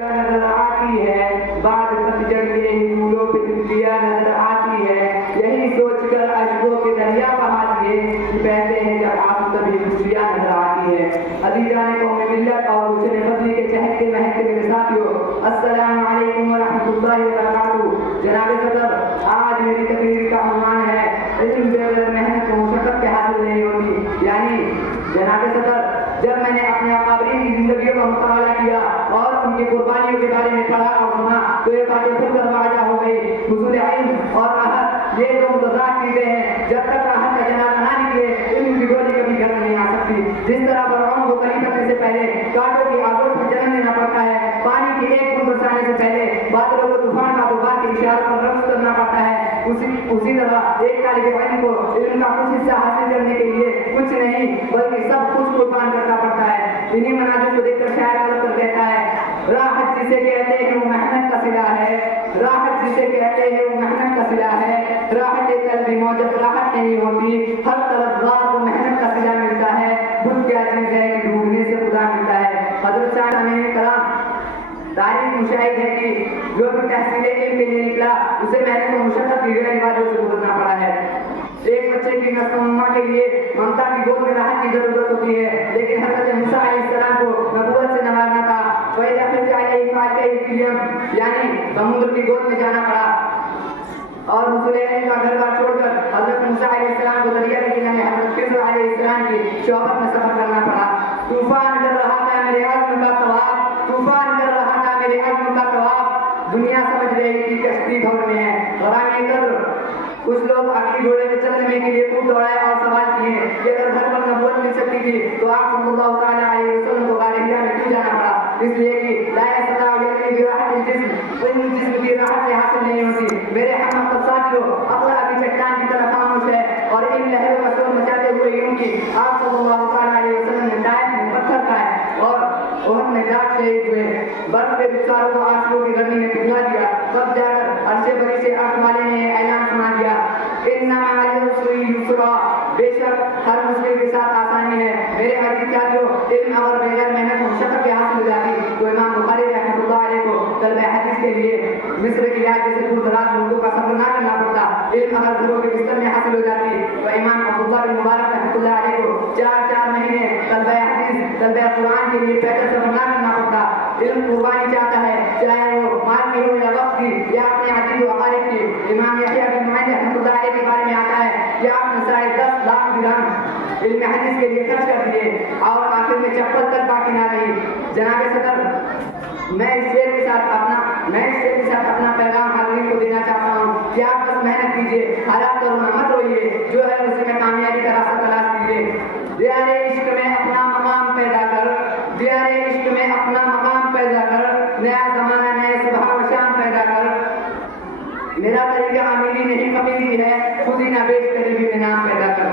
نظر آتی ہے، بعد پتجھڑ کے پھولوں پہ تتلیاں نظر آتی ہے، یہی سوچ کر اشکوں کے دریا بہاتی ہے کہ بہتے ہیں جب آنسو تبھی خوشیاں نظر آتی ہے۔ عزیزان قوم ملت اور حسن فضلی کے چہکتے مہکتے میرے ساتھیوں، السلام علیکم ورحمۃ اللہ وبرکاتہ۔ جناب صدر، آج میری تقریر کا عنوان ہے علم بغیر محنت و مشقت کے حاصل نہیں ہوتی۔ یعنی جناب صدر، جب میں نے اپنے اکابرین کی زندگیوں کا مطالعہ کیا اور ان کی قربانیوں کے بارے میں پڑھا اور سنا تو یہ باتیں خود کر واضح ہو گئی۔ حصول علم اور راحت یہ دو متضاد چیزیں ہیں، جب تک راحت کا جنازہ نہ نکلے علم کی گولی کبھی گھر نہیں آ سکتی۔ جس طرح فرعون کو قتل کرنے سے پہلے کانٹوں کی آگوش میں جنم لینا پڑتا ہے، پانی کی ایک بوند برسانے سے پہلے بادلوں کو طوفان کا غبار کے اشارے پر رقص کرنا پڑتا ہے، اسی طرح ایک طالب علم کو علم کا کچھ حصہ حاصل کرنے کے لیے کچھ نہیں بلکہ سب کچھ قربان کرنا پڑتا ہے۔ انہی مناظر کو دیکھ کر شاعر غلط کر کہتا ہے، راحت جسے کہتے ہیں وہ محنت کا صلہ ہے، راحت جسے کہتے ہیں وہ محنت کا صلہ ہے، راحت قلبی موجب راحت نہیں ہوتی، ہر طلبگار کو محنت کا صلہ ملتا ہے، خود کیا چیز ہے کہ ڈھونڈنے سے خدا ملتا ہے۔ حضرت شاہ نے کلام تاریخ مشاہد ہے کہ جو بھی تحصیل علم کے لیے نکلا اسے محنت و مشقت کی غیر عبادتوں سے گزرنا پڑا ہے۔ ایک بچے کی نسل مما کے لیے ممتا کی گود میں راحت کی ضرورت ہوتی ہے، لیکن حضرت موسیٰ علیہ السلام کو نبوت سے نوازنا تھا، وہی اپنے علیہ فاتح یعنی سمندر کی گود میں جانا پڑا اور حصول علم کا گھر بار چھوڑ کر حضرت موسیٰ علیہ السلام کو دریا کے کنارے حضرت خضر علیہ السلام کی صحبت میں سفر کرنا پڑا۔ طوفان کر رہا تھا میرے عزم کا طواف، طوفان کر رہا تھا میرے عزم کا طواف، دنیا سمجھ رہی تھی کشتی بھور میں ہے، غرامی قدر کچھ لوگ اپنی گھوڑے پہ چلنے کے لیے خوب دوڑائے اور سوال کیے کہ اگر گھر پر نبوت مل سکتی تھی تو آپ صلی اللہ تعالیٰ علیہ وسلم کو غار حرا میں کیوں جانا پڑا؟ اس لیے کہ لا یستطیع یعنی براحت الجسم، ان جسم کی راحت سے حاصل نہیں ہوتی۔ میرے ہم مطلب ساتھیوں، عقل ابھی چٹان کی طرح خاموش ہے اور ان لہروں کا شور مچاتے ہوئے یوں کہ آپ صلی اللہ تعالیٰ علیہ وسلم نے ٹائم میں پتھر کھائے اور احد میں جاگ شہید ہوئے، برف کے رخساروں کو آنسوؤں کی گرمی میں پگھلا دیا، تب جا کر عرش بری سے عرش والے نے اعلان سنا دیا، ان مع العسر یسرا، بے شک ہر مشکل کے ساتھ آسانی ہے۔ میرے عزیز ساتھیوں، علم اگر بغیر محنت و مشقت کے حاصل ہو جاتی تو امام بخاری رحمۃ اللہ علیہ کو طلب حدیث کے لیے مصر کی یاد جیسے دور دراز ملکوں کا سفر نہ کرنا پڑتا۔ علم اگر گھروں کے بستر میں حاصل ہو جاتی تو امام عبداللہ بن مبارک رحمۃ اللہ علیہ کو 4 مہینے طلب حدیث طلب قرآن کے لیے پیدل سفر نہ کرنا پڑتا۔ علم قربانی چاہتا ہے، چاہے وہ مال کی ہو یا وقت کی یا اپنے عزیز و اقارب کی۔ امام یحییٰ بن معین رحمۃ اللہ علیہ کے بارے میں آتا ہے کہ آپ نے 10.5 لاکھ درہم علم حدیث کے لیے خرچ کر دیے اور آخر میں چپل تک باقی نہ رہی۔ جناب صدر، میں اس شعر کے ساتھ اپنا پیغام حاضرین کو دینا چاہتا ہوں کہ آپ بس محنت کیجیے، حالات پر مت روئیے، جو ہے اسی میں کامیابی کا راستہ تلاش کیجیے۔ دیار عشق میں اپنا مقام پیدا کر، دیار عشق میں اپنا مقام پیدا کر، نیا زمانہ نئے صبح و شام پیدا کر، میرا طریقہ امیری نہیں فقیری ہے، خود ہی نہ بیچ کر بھی میں نام پیدا کر۔